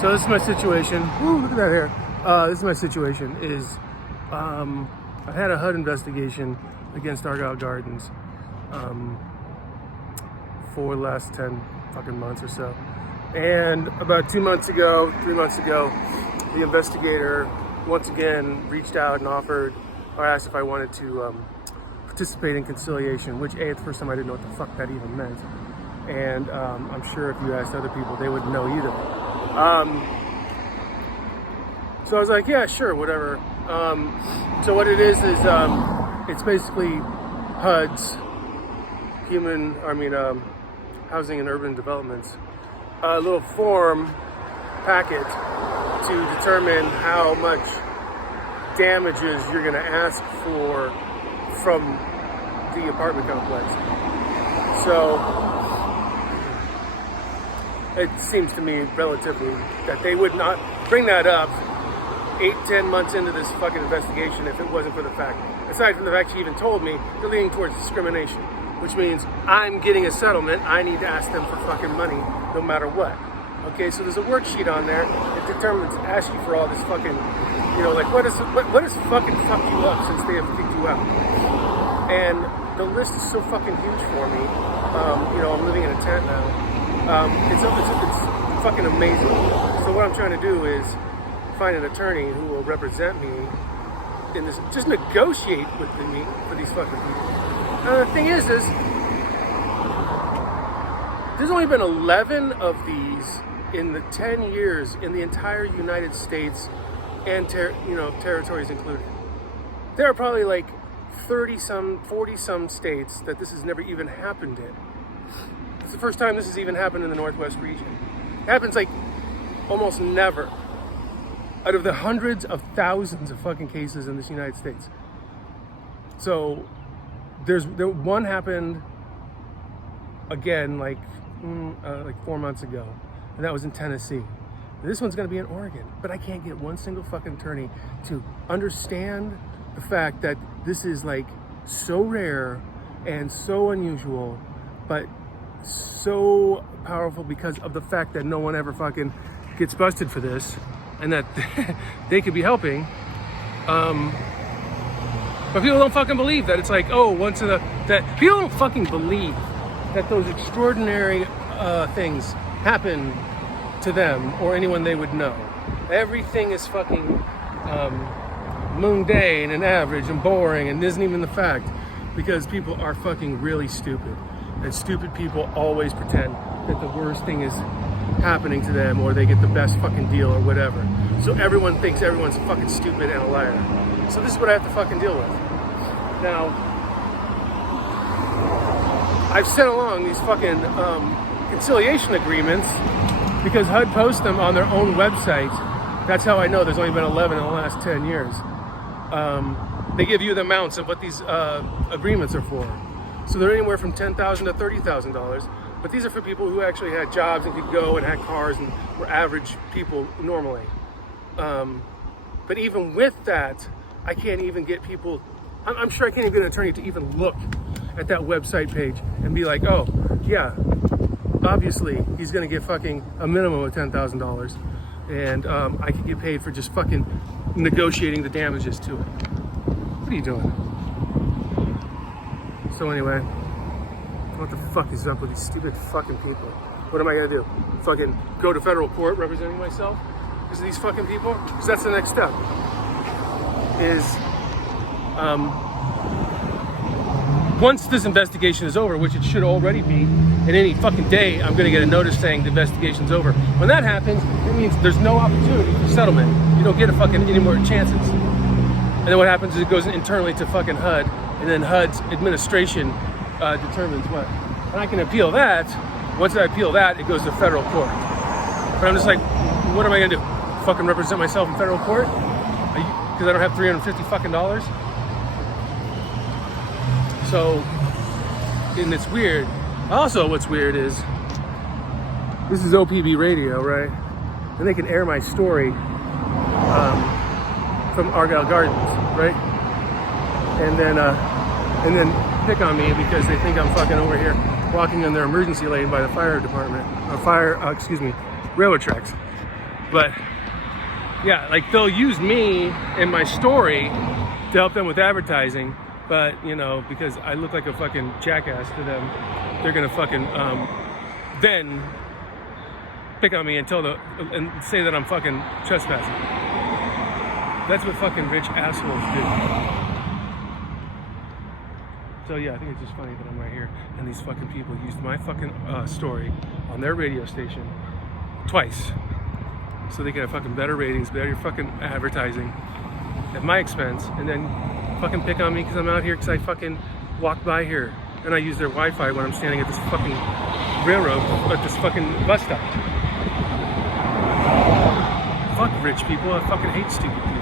So this is my situation. Woo, look at that hair. This is my situation. I've had a HUD investigation against Argyle Gardens for the last 10 fucking months or so. And about 3 months ago, the investigator once again reached out and offered or asked if I wanted to participate in conciliation, which at the first time I didn't know what the fuck that even meant. And I'm sure if you asked other people, they wouldn't know either. So I was like, yeah, sure, whatever. So what it is it's basically HUD's Housing and Urban Developments, a little form packet to determine how much damages you're going to ask for from the apartment complex. So it seems to me relatively that they would not bring that up 8-10 months into this fucking investigation if it wasn't for the fact, aside from the fact she even told me, they're leaning towards discrimination, which means I'm getting a settlement, I need to ask them for fucking money no matter what. Okay, so there's a worksheet on there that determines, asks you for all this fucking, like what has fucking fucked you up since they have kicked you out. And the list is so fucking huge for me. I'm living in a tent now. It's fucking amazing. So what I'm trying to do is find an attorney who will represent me in this, just negotiate with me for these fucking people. Now the thing is there's only been 11 of these in the 10 years in the entire United States and territories included. There are probably like 40-some states that this has never even happened in. It's the first time this has even happened in the Northwest region. It happens like almost never out of the hundreds of thousands of fucking cases in this United States. So one happened again like 4 months ago, and that was in Tennessee. This one's going to be in Oregon, but I can't get one single fucking attorney to understand the fact that this is like so rare and so unusual, but so powerful because of the fact that no one ever fucking gets busted for this, and that they could be helping. But people don't fucking believe that it's like, that people don't fucking believe that those extraordinary things happen to them or anyone they would know. Everything is fucking mundane and average and boring and isn't even the fact, because people are fucking really stupid. And stupid people always pretend that the worst thing is happening to them or they get the best fucking deal or whatever. So everyone thinks everyone's fucking stupid and a liar. So this is what I have to fucking deal with. Now, I've sent along these fucking conciliation agreements because HUD posts them on their own website. That's how I know there's only been 11 in the last 10 years. They give you the amounts of what these agreements are for. So they're anywhere from $10,000 to $30,000. But these are for people who actually had jobs and could go and had cars and were average people normally. But even with that, I can't even get people, I'm sure I can't even get an attorney to even look at that website page and be like, oh, yeah, obviously he's gonna get fucking a minimum of $10,000. And I can get paid for just fucking negotiating the damages to it. What are you doing? So anyway, what the fuck is up with these stupid fucking people? What am I gonna do? Fucking go to federal court representing myself because of these fucking people? Because that's the next step. Is once this investigation is over, which it should already be, and any fucking day I'm gonna get a notice saying the investigation's over. When that happens, it means there's no opportunity for settlement. You don't get any more chances. And then what happens is it goes internally to fucking HUD, and then HUD's administration determines what. And I can appeal that. Once I appeal that, it goes to federal court. But I'm just like, what am I gonna do? Fucking represent myself in federal court? Because I don't have $350 fucking dollars? So, and it's weird. Also, what's weird is, this is OPB radio, right? And they can air my story from Argyle Gardens, right? And then pick on me because they think I'm fucking over here walking in their emergency lane by the fire department, railroad tracks. But yeah, like they'll use me in my story to help them with advertising, but you know, because I look like a fucking jackass to them, they're gonna fucking then pick on me and say that I'm fucking trespassing. That's what fucking rich assholes do. So yeah, I think it's just funny that I'm right here and these fucking people used my fucking story on their radio station twice, so they get fucking better ratings, better fucking advertising at my expense, and then fucking pick on me because I'm out here because I fucking walked by here and I use their Wi-Fi when I'm standing at this fucking railroad, at this fucking bus stop. Fuck rich people. I fucking hate stupid people.